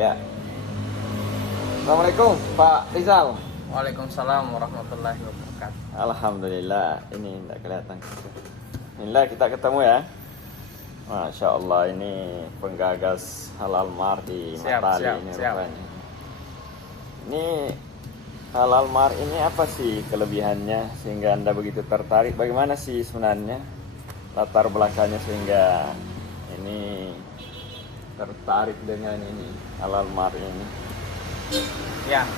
Ya. Assalamualaikum Pak Rizal. Waalaikumsalam warahmatullahi wabarakatuh. Alhamdulillah, ini tidak kelihatan. Inilah kita ketemu ya. Masya Allah, ini penggagas Halal Mart di Matali ini rupanya. Ini Halal Mart ini apa sih kelebihannya sehingga Anda begitu tertarik? Bagaimana sih sebenarnya latar belakangnya sehingga ini tertarik dengan ini Halal Mart ini? Ya.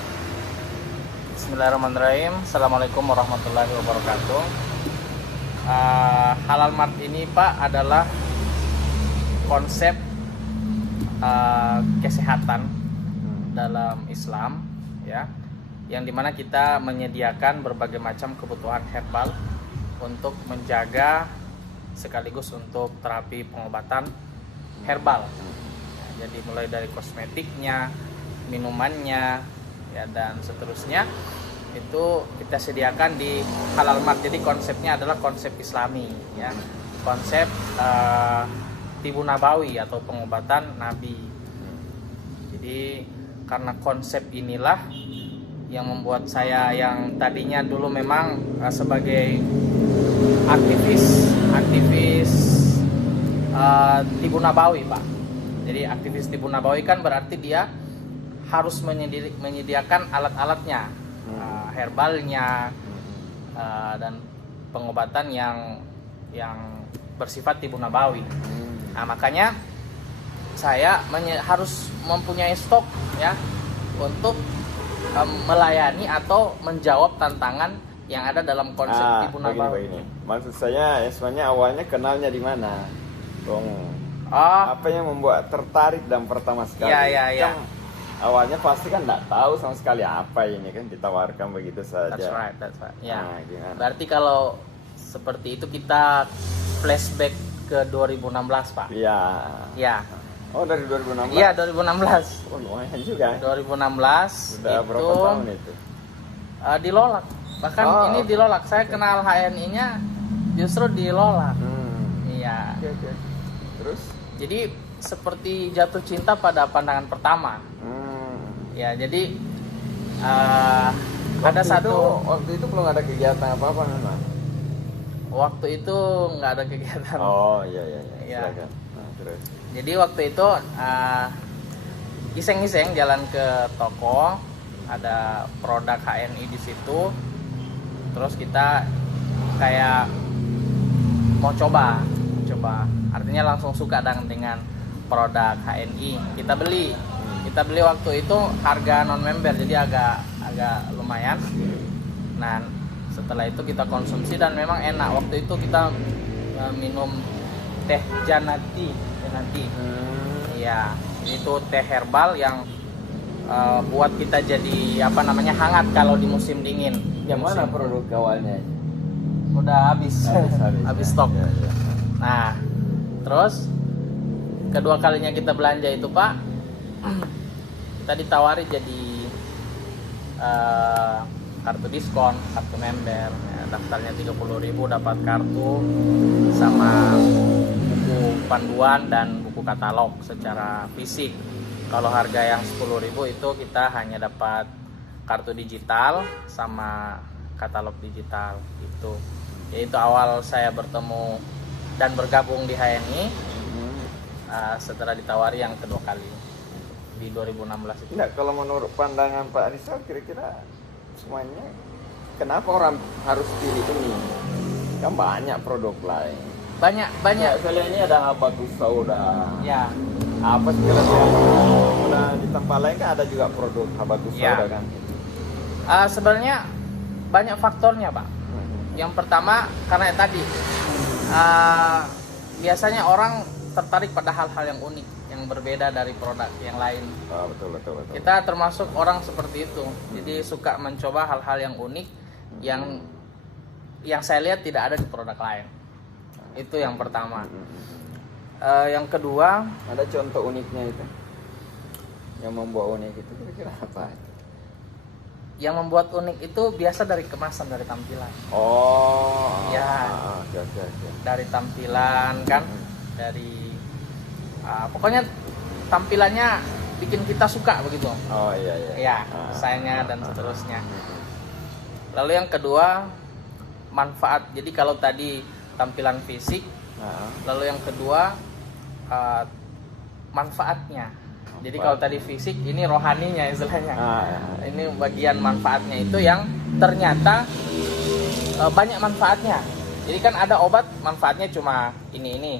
Bismillahirrahmanirrahim. Assalamualaikum warahmatullahi wabarakatuh. Halal Mart ini Pak adalah konsep kesehatan dalam Islam, ya, yang dimana kita menyediakan berbagai macam kebutuhan herbal untuk menjaga sekaligus untuk terapi pengobatan herbal. Jadi mulai dari kosmetiknya, minumannya, ya, dan seterusnya itu kita sediakan di Halal Mart. Jadi konsepnya adalah konsep Islami, ya, konsep Tibu Nabawi atau pengobatan Nabi. Jadi karena konsep inilah yang membuat saya yang tadinya dulu memang sebagai aktivis Tibu Nabawi, Pak. Jadi aktivis Tibu Nabawi kan berarti dia harus menyediakan alat-alatnya, herbalnya, dan pengobatan yang bersifat Tibu Nabawi. Nah, makanya saya harus mempunyai stok, ya, untuk melayani atau menjawab tantangan yang ada dalam konsep Tibu Nabawi. Begini. Maksud saya sebenarnya awalnya kenalnya di mana? Apa yang membuat tertarik dan pertama sekali? Ya. Kan awalnya pasti kan tidak tahu sama sekali apa ini, kan ditawarkan begitu saja. That's right. Ya. Nah, gimana? Berarti kalau seperti itu kita flashback ke 2016, Pak. Iya. Ya. Oh, dari 2016? Iya, 2016. Oh, lumayan juga. 2016 Sudah itu berapa tahun itu? Dilolak. Bahkan ini dilolak. Saya kenal HNI-nya justru dilolak. Iya. Oke. Terus? Jadi seperti jatuh cinta pada pandangan pertama. Ya, jadi waktu itu belum ada kegiatan apa-apa memang. Waktu itu nggak ada kegiatan. Oh, iya. Ya. Silakan. Nah, terus. Jadi waktu itu iseng-iseng jalan ke toko, ada produk HNI di situ. Terus kita kayak mau coba. Artinya langsung suka dengan produk HNI. Kita beli waktu itu harga non member, jadi agak lumayan. Nah, setelah itu kita konsumsi dan memang enak. Waktu itu kita minum teh Janati. Iya, itu teh herbal yang buat kita jadi hangat kalau di musim dingin. Yang mana produk awalnya? Udah habis stok. Ya. Nah, terus kedua kalinya kita belanja itu, Pak, kita ditawari jadi kartu diskon, kartu member, ya, daftarnya 30.000 dapat kartu sama buku panduan dan buku katalog secara fisik. Kalau harga yang 10.000 itu kita hanya dapat kartu digital sama katalog digital gitu. Yaitu awal saya bertemu dan bergabung di HNI setelah ditawari yang kedua kali di 2016 itu. Enggak, kalau menurut pandangan Pak Rizal kira-kira semuanya kenapa orang harus pilih ini? Kan banyak produk lain. Banyak. Kalian ini ada Habatus Sauda. Ya. Apa sih kira-kira? Udah di tempat lain kan ada juga produk Habatus Sauda kan? Sebenarnya banyak faktornya, Pak. Yang pertama karena tadi biasanya orang tertarik pada hal-hal yang unik, yang berbeda dari produk yang lain. Betul. Kita termasuk orang seperti itu. Jadi suka mencoba hal-hal yang unik yang saya lihat tidak ada di produk lain. Itu yang pertama. Yang kedua, ada contoh uniknya itu. Yang membuat unik itu kira-kira apa? Yang membuat unik itu biasa dari kemasan, dari tampilan. Ya. Oke. Dari tampilan kan, dari pokoknya tampilannya bikin kita suka begitu. Oh iya iya. Ya, desainnya dan seterusnya. Lalu yang kedua, manfaat. Jadi kalau tadi tampilan fisik, lalu yang kedua manfaatnya. Jadi kalau tadi fisik, ini rohaninya istilahnya. Ini bagian manfaatnya itu yang ternyata banyak manfaatnya. Jadi kan ada obat manfaatnya cuma ini.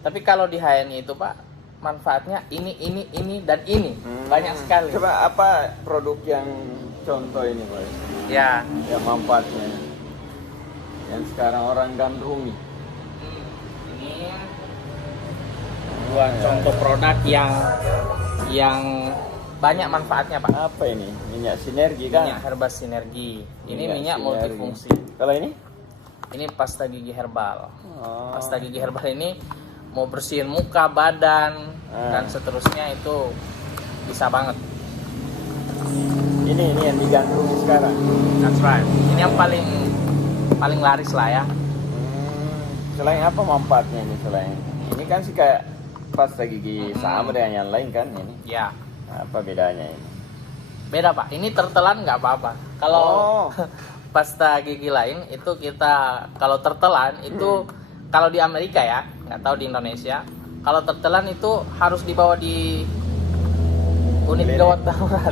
Tapi kalau di HNI itu Pak, manfaatnya ini dan ini. Banyak sekali. Coba apa produk yang contoh ini Pak? Ya. Yang manfaatnya. Yang sekarang orang gandrungi. Ini dua contoh produk yang banyak manfaatnya Pak. Apa ini? Minyak sinergi kan? Minyak herbal sinergi. Ini minyak sinergi. multifungsi. Kalau ini? Ini pasta gigi herbal. Pasta gigi herbal ini mau bersihin muka, badan, dan seterusnya itu bisa banget. Ini yang digandrungi sekarang. That's right. Ini yang paling laris lah ya. Selain apa manfaatnya ini selain? Ini kan sih kayak pasta gigi sama dengan yang lain kan ini? Ya. Apa bedanya ini? Beda Pak. Ini tertelan nggak apa-apa. Kalau pasta gigi lain itu kita kalau tertelan itu kalau di Amerika ya, nggak tahu di Indonesia. Kalau tertelan itu harus dibawa di unit gawat darurat.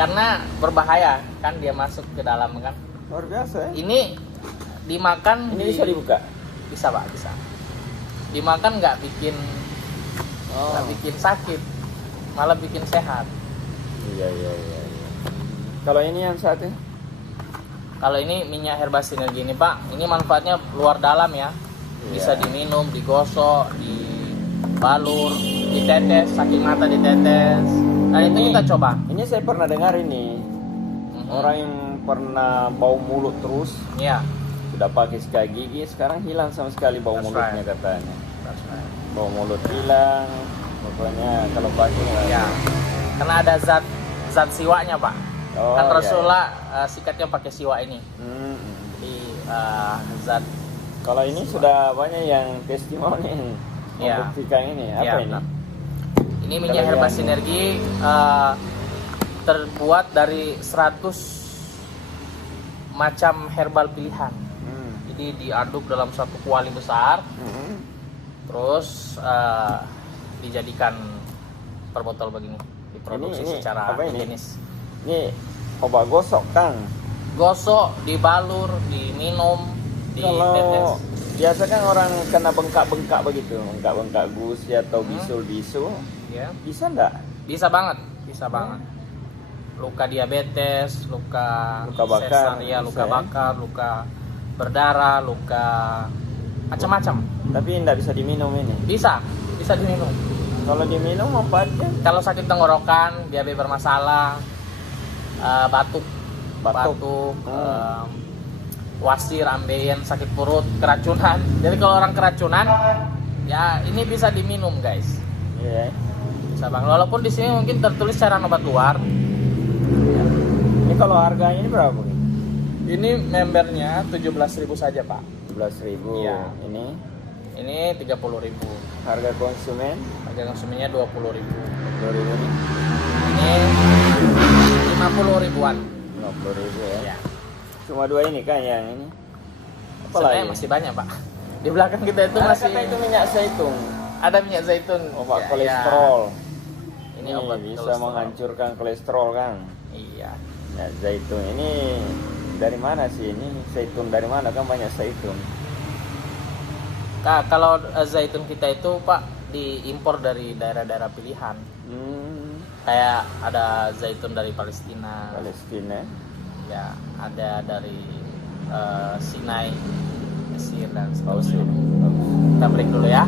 Karena berbahaya kan dia masuk ke dalam kan. Luar biasa ya. Ini dimakan. Ini bisa dibuka? Bisa Pak, bisa. Dimakan nggak bikin sakit, malah bikin sehat. Iya. Kalau ini yang satu? Kalau ini minyak herbal sinergi ini Pak, ini manfaatnya luar dalam ya. Bisa diminum, digosok, dibalur, ditetes, sakit mata ditetes. Nah itu kita coba. Ini saya pernah dengar ini. Orang yang pernah bau mulut terus. Iya. Sudah pakai sikat gigi, sekarang hilang sama sekali bau mulutnya katanya. Bau mulut hilang. Pokoknya kalau pakai ya. Karena ada zat siwaknya Pak. Kan Rasulullah sikatnya pakai siwak ini. Jadi zat. Kalau ini sudah banyak yang testimoni membuktikan ini. Apa ini? Ini minyak herbal sinergi terbuat dari 100 macam herbal pilihan. Jadi diaduk dalam satu kuali besar. Terus dijadikan per botol begini, diproduksi secara higienis. Ini obat gosok kan? Gosok, dibalur, diminum, ditetes. Biasa kan orang kena bengkak-bengkak begitu, bengkak-bengkak gusi atau bisul-bisul. Bisa enggak? Bisa banget. Luka diabetes, luka bakar, sesar, luka bakar, luka berdarah, luka macam-macam. Tapi enggak bisa diminum ini? Bisa diminum. Kalau diminum manfaatnya? Kalau sakit tenggorokan, diabetes bermasalah, batuk, wasir, ambeien, sakit perut, keracunan. Jadi kalau orang keracunan, ya ini bisa diminum guys. Iya. Bisa bang. Walaupun di sini mungkin tertulis cara obat luar. Ini kalau harganya ini berapa? Ini membernya 17.000 saja Pak. 17.000. Iya. Ini 30.000. Harga konsumen? Harga konsumennya 20.000. 20.000 nih. Ini 50 ribuan. 50.000 ya. Cuma dua ini kan yang ini. Apa Sebenarnya lagi? masih banyak Pak. Di belakang kita itu masih. Itu minyak zaitun. Ada minyak zaitun. Obat kolesterol. Ini obat bisa kolesterol. menghancurkan kolesterol kan? Iya. Minyak zaitun ini dari mana sih ini? Zaitun dari mana kan banyak zaitun? Nah, kalau zaitun kita itu Pak diimpor dari daerah-daerah pilihan. Kayak ada zaitun dari Palestina. Ya, ada dari Sinai, Mesir dan seterusnya. Kita break dulu ya.